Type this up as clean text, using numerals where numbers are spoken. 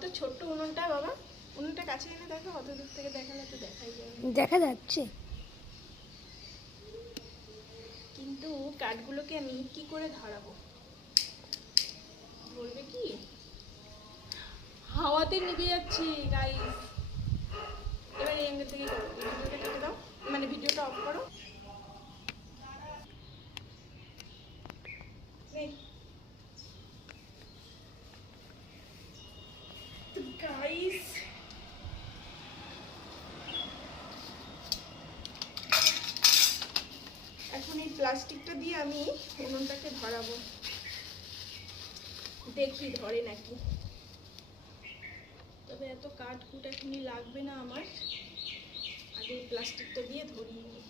কত ছোট্ট উনুনটা বাবা, উনুনটা কাছে এনে দেখো, কত দূর থেকে দেখালে তো দেখাই যাবে। দেখা যাচ্ছে কিন্তু কাঠগুলোকে আমি কি করে ধরাবো বলবে কি? হাওয়াতে নিভে যাচ্ছে গাইস। এবার এই অ্যাঙ্গেল থেকে করো, ভিডিওটা কেটে দাও, মানে ভিডিওটা অফ করো। গাইস এখন এই প্লাস্টিকটা দিয়ে আমি উনুনটাকে ধরাবো, দেখি ধরে নাকি। তবে এত কাঠ কুট এখনই লাগবে না আমার, আগে প্লাস্টিকটা দিয়ে ধরিয়ে নিই।